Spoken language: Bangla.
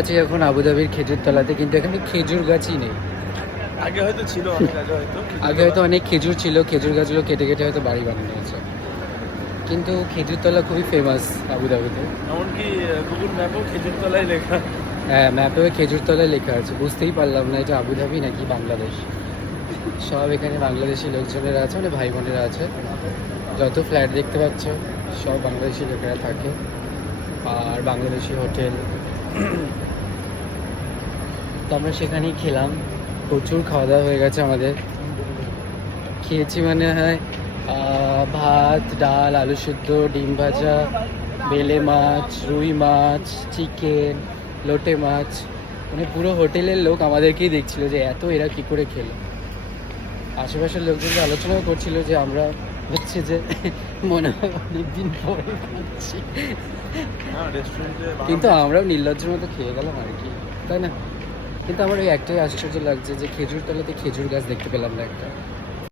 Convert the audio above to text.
আছি এখন আবুধাবির খেজুরতলাতে, কিন্তু এখানে খেজুর গাছই নেই। আগে হয়তো ছিল, অনেক আগে হয়তো আগে হয়তো অনেক খেজুর ছিল, খেজুর গাছগুলো কেটে কেটে হয়তো বাড়ি বানিয়ে নিয়েছে। কিন্তু খেজুরতলা খুবই ফেমাস আবুধাবিতে। এমনকি গুগল ম্যাপেও খেজুরতলায় লেখা। হ্যাঁ, ম্যাপেও খেজুরতলায় লেখা আছে, বুঝতেই পারলাম না এটা আবুধাবি নাকি বাংলাদেশ। সব এখানে বাংলাদেশি লোকজনেরা আছে, মানে ভাই বোনেরা আছে। যত ফ্ল্যাট দেখতে পাচ্ছ সব বাংলাদেশি লোকেরা থাকে, আর বাংলাদেশি হোটেল। তো আমরা সেখানেই খেলাম, প্রচুর খাওয়া দাওয়া হয়ে গেছে আমাদের। খেয়েছি মানে হয় ভাত, ডাল, আলু সিদ্ধ, ডিম ভাজা, বেলে মাছ, রুই মাছ, চিকেন, লোটে মাছ। মানে পুরো হোটেলের লোক আমাদেরকেই দেখছিল যে এত এরা কী করে খেলো। আশেপাশের লোকজনকে আলোচনাও করছিল যে আমরা হচ্ছে যে মনে হয় অনেকদিন পরে খাচ্ছি, কিন্তু আমরাও নির্লজ্জের মতো খেয়ে গেলাম আর কি, তাই না? কিন্তু আমার ওই একটাই আশ্চর্য লাগছে যে খেজুরতলাতে খেজুর গাছ দেখতে পেলাম না একটা।